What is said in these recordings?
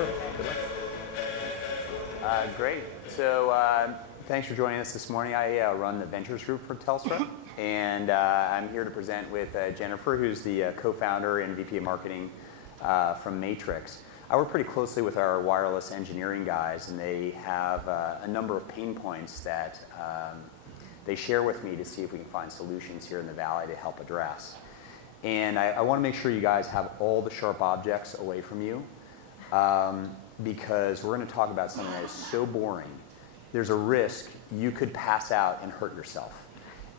Sure. Good luck. Great. So thanks for joining us this morning. I run the ventures group for Telstra, and I'm here to present with Jennifer, who's the co-founder and VP of marketing from Matrixx. I work pretty closely with our wireless engineering guys, and they have a number of pain points that they share with me to see if we can find solutions here in the Valley to help address. And I want to make sure you guys have all the sharp objects away from you, because we're going to talk about something that is so boring. There's a risk you could pass out and hurt yourself.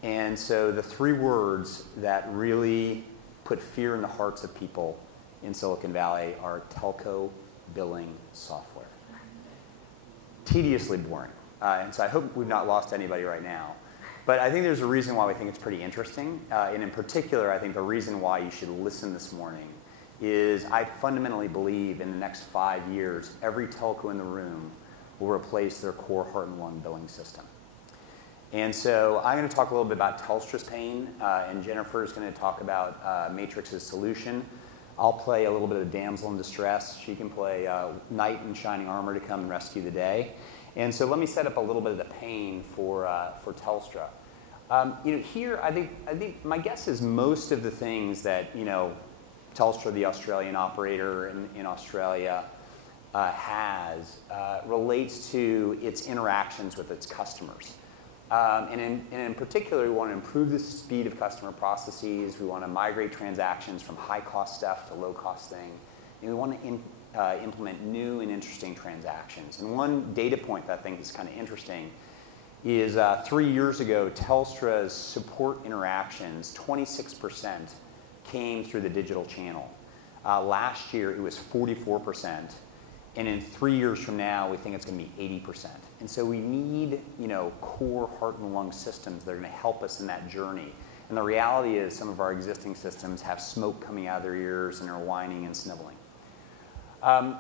And so the three words that really put fear in the hearts of people in Silicon Valley are telco billing software. Tediously boring. And so I hope we've not lost anybody right now. But I think there's a reason why we think it's pretty interesting. And in particular, I think the reason why you should listen this morning is I fundamentally believe in the next 5 years, every telco in the room will replace their core heart and lung billing system. And so I'm going to talk a little bit about Telstra's pain, and Jennifer is going to talk about Matrixx's solution. I'll play a little bit of damsel in distress. She can play knight in shining armor to come and rescue the day. And so let me set up a little bit of the pain for Telstra. Here I think my guess is most of the things that Telstra, the Australian operator in Australia, has relates to its interactions with its customers. And in particular, we want to improve the speed of customer processes. We want to migrate transactions from high-cost stuff to low-cost thing. And we want to implement new and interesting transactions. And one data point that I think is kind of interesting is 3 years ago, Telstra's support interactions, 26% came through the digital channel. Last year, it was 44%. And in 3 years from now, we think it's going to be 80%. And so we need, core heart and lung systems that are going to help us in that journey. And the reality is some of our existing systems have smoke coming out of their ears and are whining and sniveling.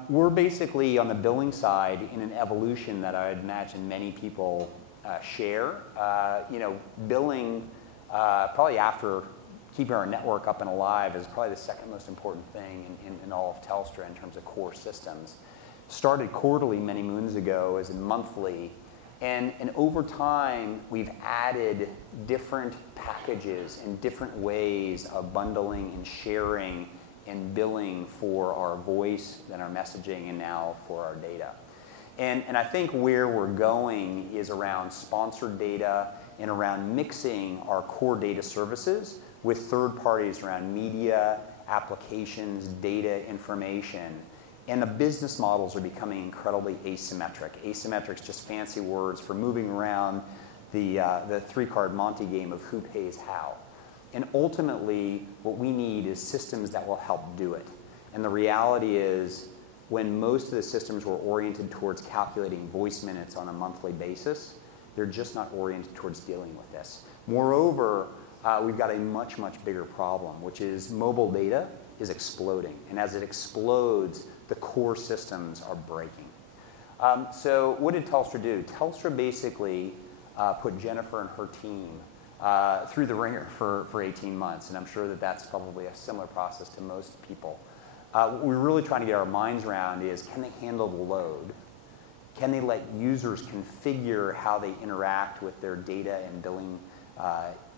We're basically on the billing side in an evolution that I'd imagine many people share. Billing, probably after keeping our network up and alive, is probably the second most important thing in all of Telstra in terms of core systems. Started quarterly many moons ago as in monthly, and over time we've added different packages and different ways of bundling and sharing and billing for our voice and our messaging and now for our data. And I think where we're going is around sponsored data and around mixing our core data services with third parties around media, applications, data, information. And the business models are becoming incredibly asymmetric. Asymmetric is just fancy words for moving around the three-card Monte game of who pays how. And ultimately, what we need is systems that will help do it. And the reality is, when most of the systems were oriented towards calculating voice minutes on a monthly basis, they're just not oriented towards dealing with this. Moreover, we've got a much, much bigger problem, which is mobile data is exploding. And as it explodes, the core systems are breaking. So what did Telstra do? Telstra basically put Jennifer and her team through the ringer for 18 months. And I'm sure that that's probably a similar process to most people. What we're really trying to get our minds around is, can they handle the load? Can they let users configure how they interact with their data and billing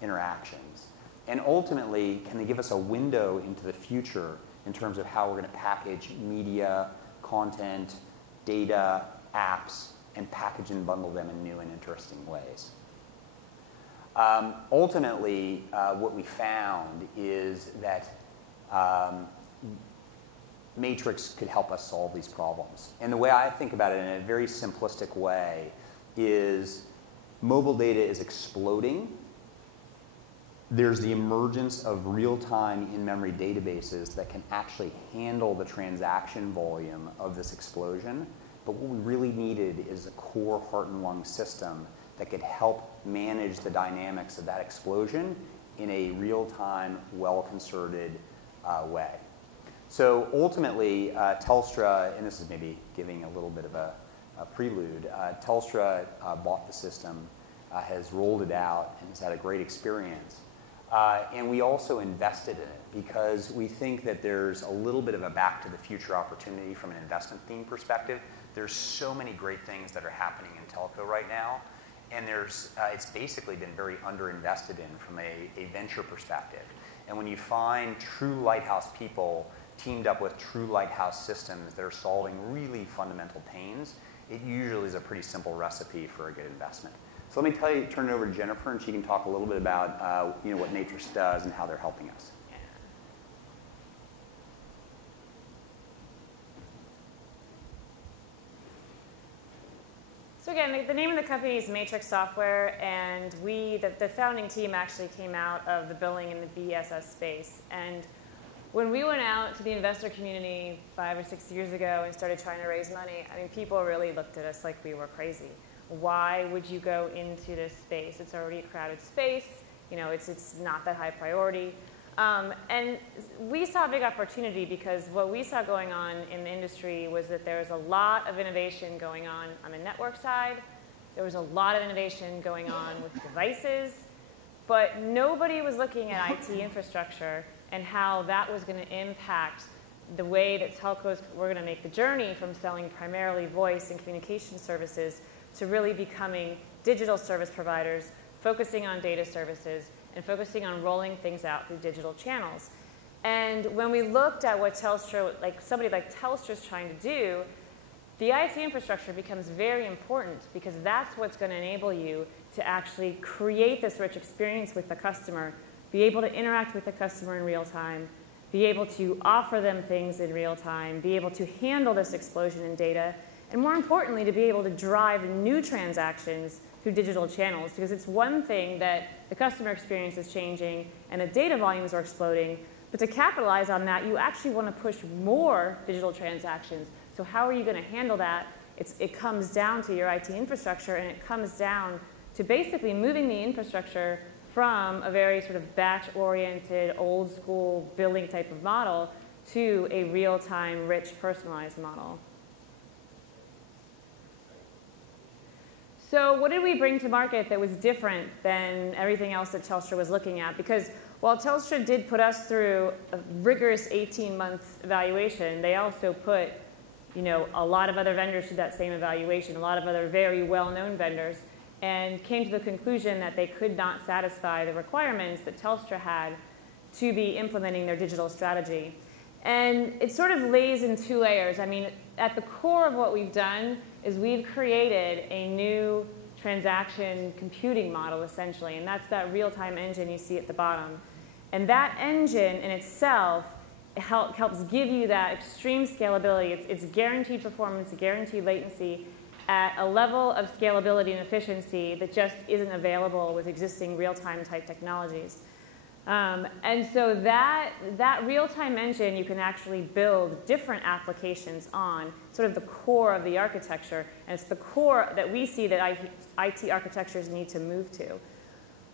interactions? And ultimately, can they give us a window into the future in terms of how we're going to package media, content, data, apps, and package and bundle them in new and interesting ways? Ultimately, what we found is that Matrixx could help us solve these problems. And the way I think about it in a very simplistic way is mobile data is exploding. There's the emergence of real-time in-memory databases that can actually handle the transaction volume of this explosion. But what we really needed is a core heart and lung system that could help manage the dynamics of that explosion in a real-time, well-concerted way. So ultimately, Telstra, and this is maybe giving a little bit of a prelude, Telstra bought the system, has rolled it out, and has had a great experience. And we also invested in it because we think that there's a little bit of a back to the future opportunity from an investment theme perspective. There's so many great things that are happening in telco right now. And it's basically been very underinvested in from a venture perspective. And when you find true lighthouse people teamed up with true lighthouse systems that are solving really fundamental pains, it usually is a pretty simple recipe for a good investment. So let me turn it over to Jennifer, and she can talk a little bit about what Matrixx does and how they're helping us. So again, the name of the company is Matrixx Software, and the founding team actually came out of the billing and the BSS space. And when we went out to the investor community 5 or 6 years ago and started trying to raise money, I mean, people really looked at us like we were crazy. Why would you go into this space? It's already a crowded space. It's not that high priority. And we saw a big opportunity because what we saw going on in the industry was that there was a lot of innovation going on the network side. There was a lot of innovation going on with devices, but nobody was looking at IT infrastructure and how that was going to impact the way that telcos were going to make the journey from selling primarily voice and communication services to really becoming digital service providers, focusing on data services, and focusing on rolling things out through digital channels. And when we looked at what somebody like Telstra is trying to do, the IT infrastructure becomes very important because that's what's going to enable you to actually create this rich experience with the customer, be able to interact with the customer in real time, be able to offer them things in real time, be able to handle this explosion in data, and more importantly, to be able to drive new transactions through digital channels, because it's one thing that the customer experience is changing and the data volumes are exploding, but to capitalize on that, you actually want to push more digital transactions. So how are you going to handle that? It comes down to your IT infrastructure, and it comes down to basically moving the infrastructure from a very sort of batch-oriented, old-school billing type of model to a real-time, rich, personalized model. So what did we bring to market that was different than everything else that Telstra was looking at? Because while Telstra did put us through a rigorous 18-month evaluation, they also put a lot of other vendors through that same evaluation, a lot of other very well-known vendors, and came to the conclusion that they could not satisfy the requirements that Telstra had to be implementing their digital strategy. And it sort of lays in two layers. I mean, at the core of what we've done is we've created a new transaction computing model, essentially, and that's that real-time engine you see at the bottom. And that engine in itself helps give you that extreme scalability. It's guaranteed performance, guaranteed latency at a level of scalability and efficiency that just isn't available with existing real-time type technologies. And so that real-time engine, you can actually build different applications on, sort of the core of the architecture, and it's the core that we see that IT architectures need to move to.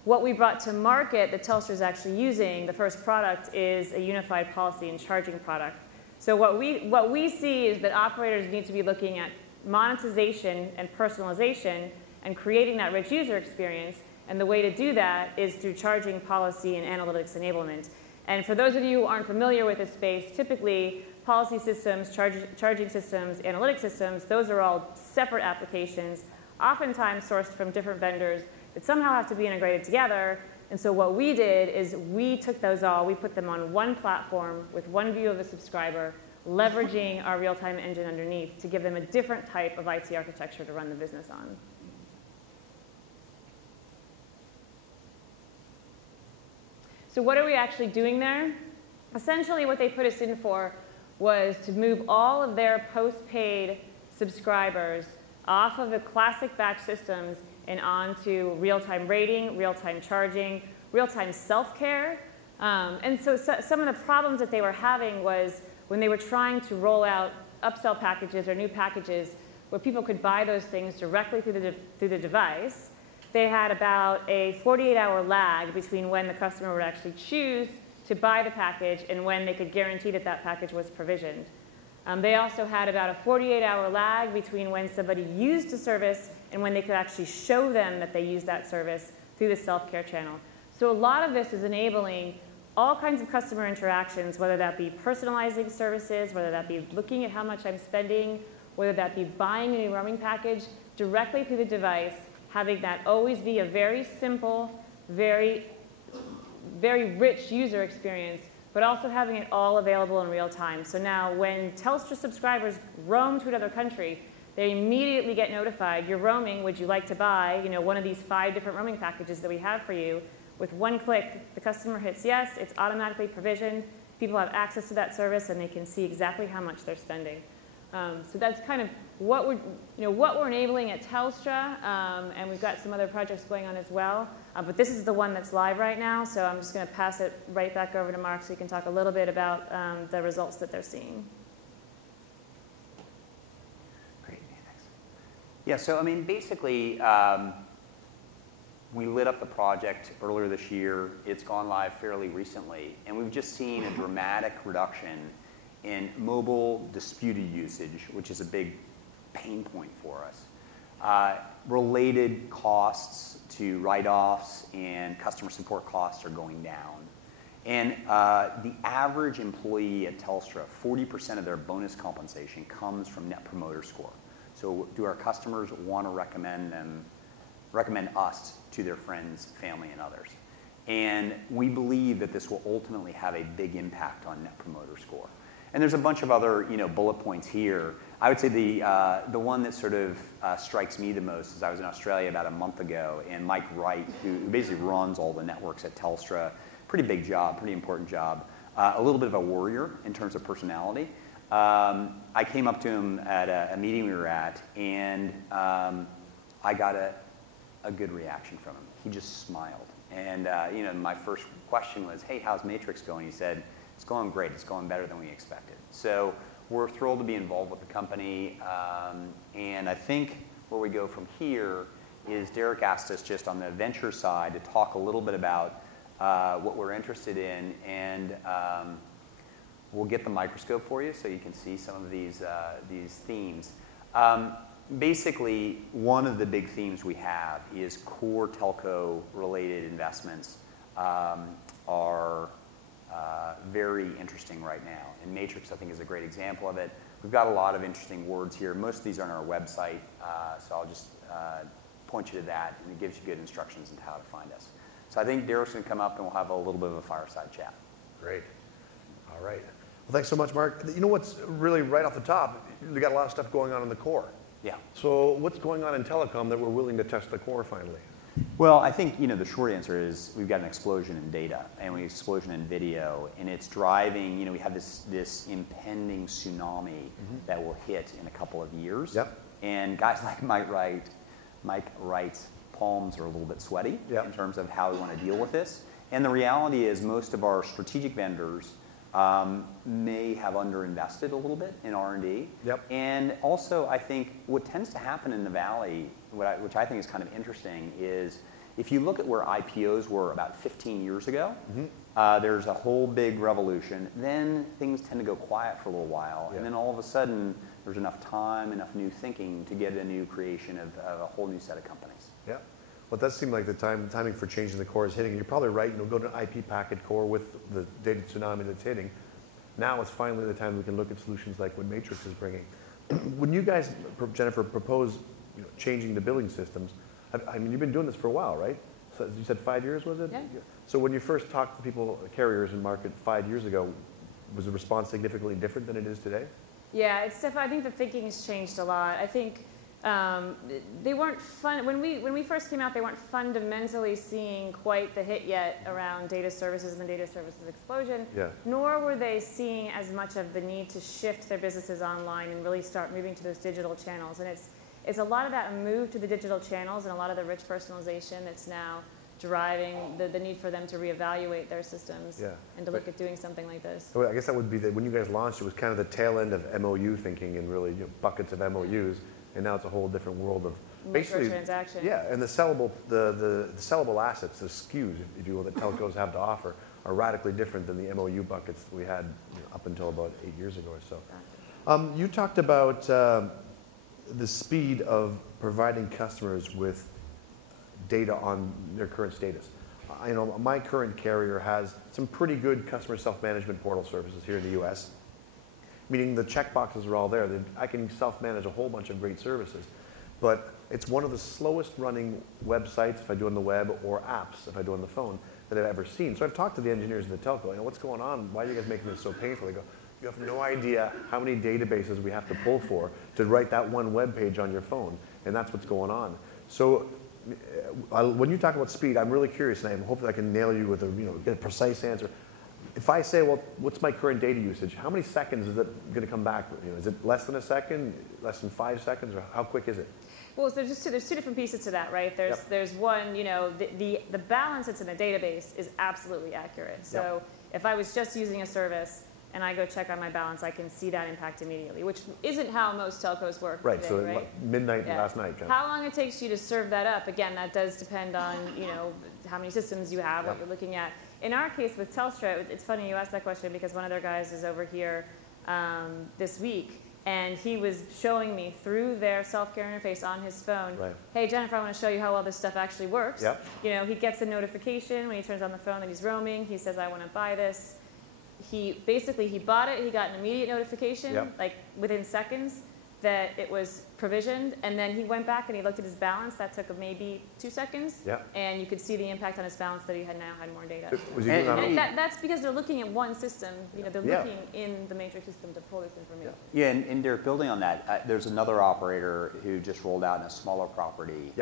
What we brought to market that Telstra is actually using, the first product, is a unified policy and charging product. So what we see is that operators need to be looking at monetization and personalization and creating that rich user experience. And the way to do that is through charging policy and analytics enablement. And for those of you who aren't familiar with this space, typically policy systems, charging systems, analytic systems, those are all separate applications, oftentimes sourced from different vendors that somehow have to be integrated together. And so what we did is we took those all, we put them on one platform with one view of the subscriber, leveraging our real-time engine underneath to give them a different type of IT architecture to run the business on. So what are we actually doing there? Essentially what they put us in for was to move all of their post-paid subscribers off of the classic batch systems and onto real-time rating, real-time charging, real-time self-care. And so some of the problems that they were having was when they were trying to roll out upsell packages or new packages where people could buy those things directly through the device, they had about a 48-hour lag between when the customer would actually choose to buy the package and when they could guarantee that that package was provisioned. They also had about a 48-hour lag between when somebody used a service and when they could actually show them that they used that service through the self-care channel. So a lot of this is enabling all kinds of customer interactions, whether that be personalizing services, whether that be looking at how much I'm spending, whether that be buying a new roaming package directly through the device, having that always be a very simple, very rich user experience, but also having it all available in real time. So now when Telstra subscribers roam to another country, they immediately get notified, you're roaming, would you like to buy one of these 5 different roaming packages that we have for you? With one click, the customer hits yes, it's automatically provisioned, people have access to that service, and they can see exactly how much they're spending. So that's kind of what we're enabling at Telstra, and we've got some other projects going on as well. But this is the one that's live right now, so I'm just going to pass it right back over to Mark so he can talk a little bit about the results that they're seeing. Great, thanks. Yeah, so I mean, basically, we lit up the project earlier this year. It's gone live fairly recently, and we've just seen a dramatic reduction in mobile disputed usage, which is a big pain point for us. Related costs to write-offs and customer support costs are going down. And the average employee at Telstra, 40% of their bonus compensation comes from Net Promoter Score. So do our customers want to recommend us to their friends, family, and others? And we believe that this will ultimately have a big impact on Net Promoter Score. And there's a bunch of other bullet points here. I would say the one that sort of strikes me the most is I was in Australia about a month ago, and Mike Wright, who basically runs all the networks at Telstra, pretty big job, pretty important job, a little bit of a warrior in terms of personality. I came up to him at a meeting we were at, and I got a good reaction from him. He just smiled. And my first question was, hey, how's Matrixx going? He said, it's going great. It's going better than we expected. So we're thrilled to be involved with the company. And I think where we go from here is Derek asked us just on the venture side to talk a little bit about what we're interested in. And we'll get the microscope for you so you can see some of these themes. Basically, one of the big themes we have is core telco related investments are very interesting right now. And Matrixx, I think, is a great example of it. We've got a lot of interesting words here. Most of these are on our website, so I'll just point you to that, and it gives you good instructions on how to find us. So I think Derek's going to come up, and we'll have a little bit of a fireside chat. Great. All right. Well, thanks so much, Mark. You know what's really right off the top, we got a lot of stuff going on in the core. Yeah. So what's going on in telecom that we're willing to test the core finally? Well, I think the short answer is we've got an explosion in data and an explosion in video, and it's driving. We have this impending tsunami that will hit in a couple of years. Yep. And guys like Mike Wright's palms are a little bit sweaty in terms of how we want to deal with this. And the reality is most of our strategic vendors may have underinvested a little bit in R&D. Yep. And also, I think what tends to happen in the Valley, which I think is kind of interesting, is if you look at where IPOs were about 15 years ago, there's a whole big revolution. Then things tend to go quiet for a little while. And then all of a sudden, there's enough time, enough new thinking to get a new creation of a whole new set of companies. Yeah. Well, it does seem like the timing for changing the core is hitting. You're probably right. Go to an IP packet core with the data tsunami that's hitting. Now it's finally the time we can look at solutions like what Matrixx is bringing. When you guys, Jennifer, propose changing the billing systems, I mean, you've been doing this for a while, right? So you said 5 years, was it? Yeah. So when you first talked to people, carriers in market 5 years ago, was the response significantly different than it is today? Yeah, it's definitely. I think the thinking has changed a lot. I think they weren't when we first came out. They weren't fundamentally seeing quite the hit yet around data services and the data services explosion. Yeah. Nor were they seeing as much of the need to shift their businesses online and really start moving to those digital channels. And it's a lot of that move to the digital channels and a lot of the rich personalization that's now driving the need for them to reevaluate their systems and to look at doing something like this. So I guess that would be when you guys launched, it was kind of the tail end of MOU thinking and really buckets of MOUs, and now it's a whole different world of basically transaction. Yeah, and the sellable assets, the SKUs, if you will, that telcos have to offer are radically different than the MOU buckets that we had up until about 8 years ago or so. Exactly. You talked about the speed of providing customers with data on their current status. my current carrier has some pretty good customer self-management portal services here in the US, meaning the checkboxes are all there. I can self-manage a whole bunch of great services, but it's one of the slowest running websites if I do it on the web, or apps if I do it on the phone, that I've ever seen. So I've talked to the engineers in the telco, what's going on? Why are you guys making this so painful? They go, you have no idea how many databases we have to pull for to write that one web page on your phone, and that's what's going on. So when you talk about speed, I'm really curious, and I'm hoping I can nail you with get a precise answer. If I say, well, what's my current data usage? How many seconds is it going to come back? Is it less than a second, less than 5 seconds, or how quick is it? Well, so there's two different pieces to that, right? There's one, the balance that's in a database is absolutely accurate. So if I was just using a service and I go check on my balance, I can see that impact immediately, which isn't how most telcos work today, so right? Like midnight last night. How long it takes you to serve that up, again, that does depend on how many systems you have, what you're looking at. In our case with Telstra, it's funny you asked that question because one of their guys is over here this week, and he was showing me through their self-care interface on his phone, hey, Jennifer, I want to show you how well this stuff actually works. He gets a notification when he turns on the phone that he's roaming. He says, I want to buy this. He bought it. He got an immediate notification, like within seconds, that it was provisioned. And then he went back and he looked at his balance. That took maybe 2 seconds. And you could see the impact on his balance that he now had more data. That's because they're looking at one system. They're looking in the Matrixx system to pull this information. Yeah, and Derek, building on that, there's another operator who just rolled out in a smaller property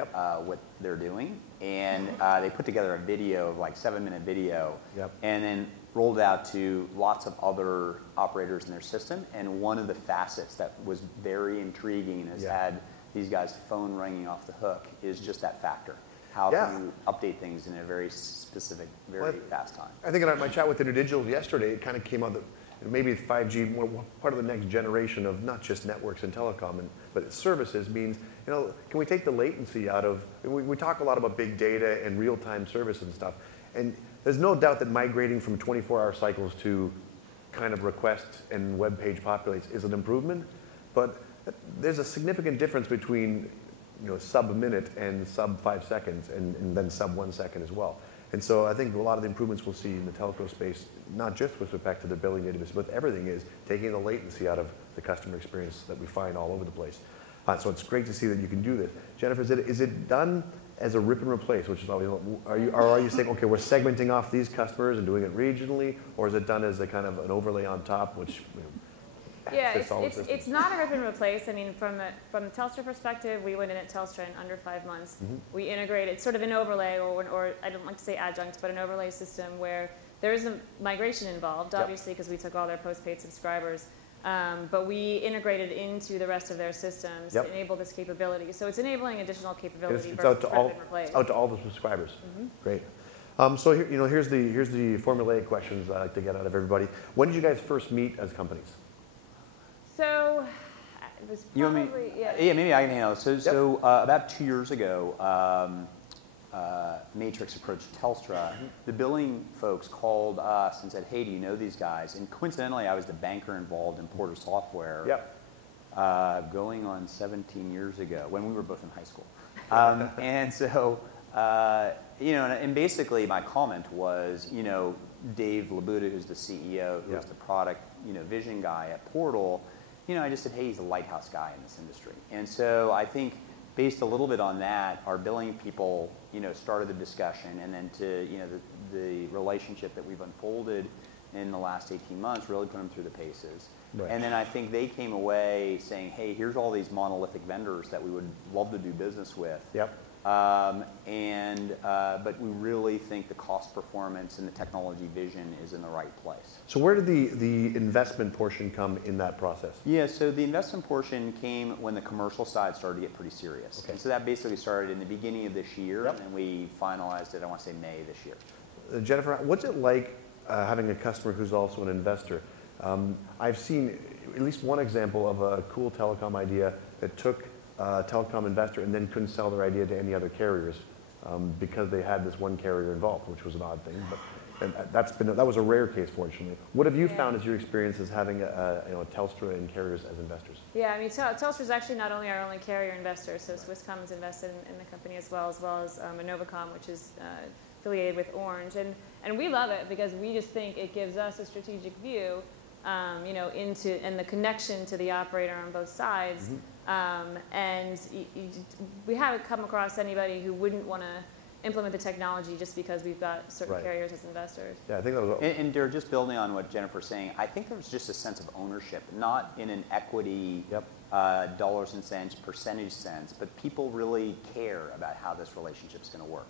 what they're doing. And they put together a video, like 7-minute video, and then rolled out to lots of other operators in their system. And one of the facets that was very intriguing and has had these guys' phone ringing off the hook is just that factor. How can you update things in a very specific, very fast time? I think in my chat with InterDigital yesterday, it kind of came out that maybe 5G, part of the next generation of not just networks and telecom, but services means, can we take the latency out of, we talk a lot about big data and real-time service and stuff. And there's no doubt that migrating from 24-hour cycles to kind of requests and web page populates is an improvement, but there's a significant difference between sub-minute and sub-5 seconds and then sub-1 second as well. And so I think a lot of the improvements we'll see in the telco space, not just with respect to the billing database, but everything is taking the latency out of the customer experience that we find all over the place. So it's great to see that you can do this. Jennifer, is it done as a rip and replace, which is always, are you saying, okay, we're segmenting off these customers and doing it regionally, or is it done as a kind of an overlay on top, which it's not a rip and replace. I mean, from the Telstra perspective, we went in at Telstra in under 5 months. We integrated sort of an overlay, or I don't like to say adjunct, but an overlay system where there is a migration involved, obviously, because we took all their postpaid subscribers. But we integrated into the rest of their systems to enable this capability. So it's enabling additional capability it's versus out to all the subscribers. Great. So here's the formulaic questions I like to get out of everybody. When did you guys first meet as companies? So it was probably, maybe I can handle it. So about 2 years ago, Matrixx approached Telstra. The billing folks called us and said, hey, do you know these guys? And coincidentally, I was the banker involved in Porter Software going on 17 years ago when we were both in high school. And so, and basically my comment was, Dave Labuda, who's the CEO, who's the product, vision guy at Portal, I just said, hey, he's a lighthouse guy in this industry. And so I think based a little bit on that, our billing people, started the discussion, and then the relationship that we've unfolded in the last 18 months really put them through the paces. And then I think they came away saying, hey, here's all these monolithic vendors that we would love to do business with. But we really think the cost performance and the technology vision is in the right place. So where did the investment portion come in that process? Yeah, so the investment portion came when the commercial side started to get pretty serious. And so that basically started in the beginning of this year, and we finalized it, I want to say May this year. Jennifer, what's it like having a customer who's also an investor? I've seen at least one example of a cool telecom idea that took a telecom investor and then couldn't sell their idea to any other carriers because they had this one carrier involved, which was an odd thing. But that was a rare case, fortunately. What have you found as your experience as having a Telstra and carriers as investors? Yeah, I mean, Telstra is actually not only our only carrier investor, so Swisscom is invested in the company as well as Novacom, which is affiliated with Orange. And we love it because we just think it gives us a strategic view, you know, and the connection to the operator on both sides. And we haven't come across anybody who wouldn't want to implement the technology just because we've got certain carriers as investors. Yeah, I think that was. And Dara, just building on what Jennifer's saying, I think there's just a sense of ownership, not in an equity, dollars and cents, percentage sense, but people really care about how this relationship's going to work.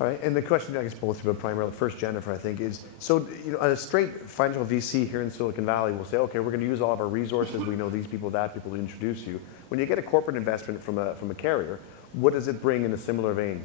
All right, and the question I guess both of you, but primarily first Jennifer, I think, is so you know a straight financial VC here in Silicon Valley will say, okay, we're going to use all of our resources. We know these people, that people to introduce you. When you get a corporate investment from a carrier, what does it bring in a similar vein?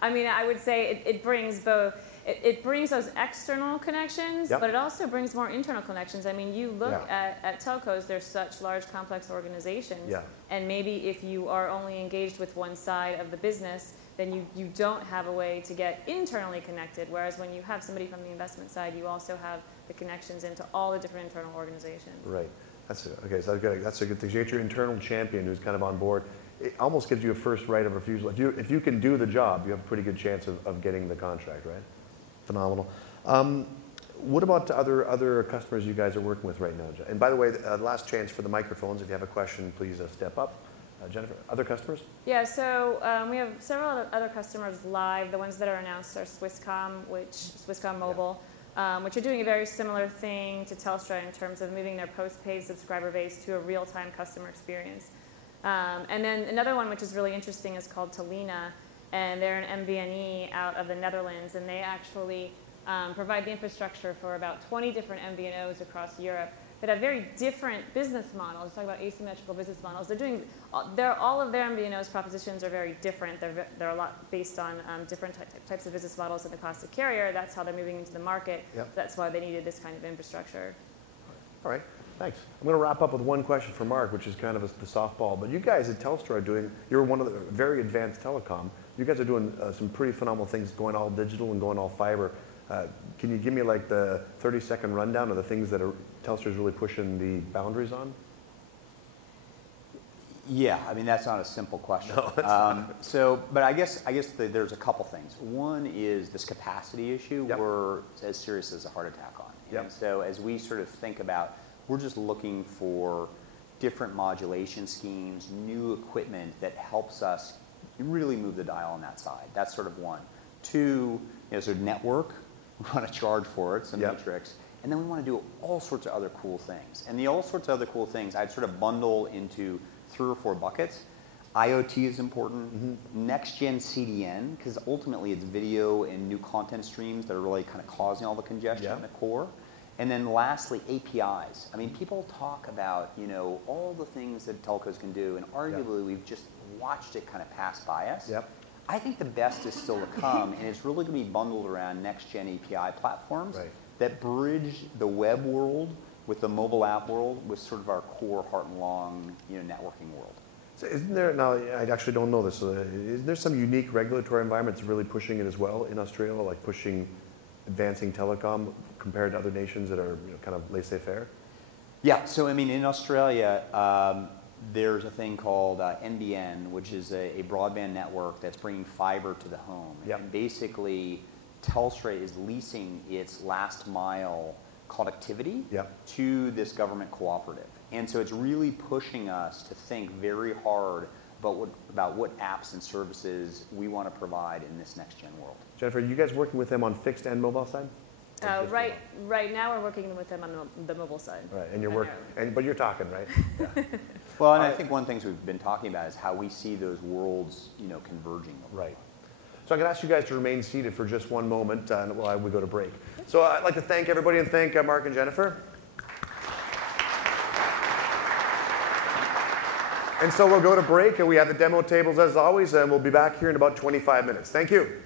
I mean, I would say it brings both. It brings those external connections, but it also brings more internal connections. I mean, you look at telcos; they're such large, complex organizations, and maybe if you are only engaged with one side of the business, then you don't have a way to get internally connected. Whereas when you have somebody from the investment side, you also have the connections into all the different internal organizations. Right. That's okay. So that's a good thing. You get your internal champion who's kind of on board. It almost gives you a first right of refusal. If you can do the job, you have a pretty good chance of getting the contract, right? Phenomenal. What about other customers you guys are working with right now? And by the way, last chance for the microphones. If you have a question, please step up. Jennifer, other customers? Yeah, so we have several other customers live. The ones that are announced are Swisscom Mobile, which are doing a very similar thing to Telstra in terms of moving their postpaid subscriber base to a real-time customer experience. And then another one which is really interesting is called Telina, and they're an MVNE out of the Netherlands, and they actually provide the infrastructure for about 20 different MVNOs across Europe that have very different business models. Talk about asymmetrical business models. All of their MVNOs propositions are very different. They're a lot based on different types of business models and the cost of carrier. That's how they're moving into the market. That's why they needed this kind of infrastructure. All right. Thanks. I'm going to wrap up with one question for Mark, which is kind of the softball. But you guys at Telstra are doing, you're one of the very advanced telecom. You guys are doing some pretty phenomenal things, going all digital and going all fiber. Can you give me like the 30-second rundown of the things that Telstra's really pushing the boundaries on? Yeah, I mean, that's not a simple question. No, but I guess there's a couple things. One is this capacity issue we're as serious as a heart attack on. And so as we sort of think about, we're just looking for different modulation schemes, new equipment that helps us really move the dial on that side. That's sort of one. Two, sort of network. We want to charge for it, some Matrixx. And then we want to do all sorts of other cool things. And the all sorts of other cool things I'd sort of bundle into 3 or 4 buckets. IoT is important. Next-gen CDN, because ultimately it's video and new content streams that are really kind of causing all the congestion in the core. And then lastly, APIs. I mean, people talk about, all the things that telcos can do, and arguably we've just watched it kind of pass by us. I think the best is still to come, and it's really going to be bundled around next-gen API platforms that bridge the web world with the mobile app world with sort of our core heart and lung, networking world. So isn't there, now I actually don't know this, isn't there some unique regulatory environment that's really pushing it as well in Australia, like pushing advancing telecom compared to other nations that are kind of laissez-faire? Yeah, so I mean in Australia, there's a thing called NBN, which is a broadband network that's bringing fiber to the home. And basically, Telstra is leasing its last mile connectivity to this government cooperative. And so it's really pushing us to think very hard about what apps and services we want to provide in this next-gen world. Jennifer, are you guys working with them on fixed and mobile side? Right now we're working with them on the mobile side. Right, and but you're talking, right? Yeah. Well, and I think one of the things we've been talking about is how we see those worlds, converging. Right. So I'm going to ask you guys to remain seated for just one moment while we go to break. So I'd like to thank everybody and thank Mark and Jennifer. And so we'll go to break, and we have the demo tables as always, and we'll be back here in about 25 minutes. Thank you.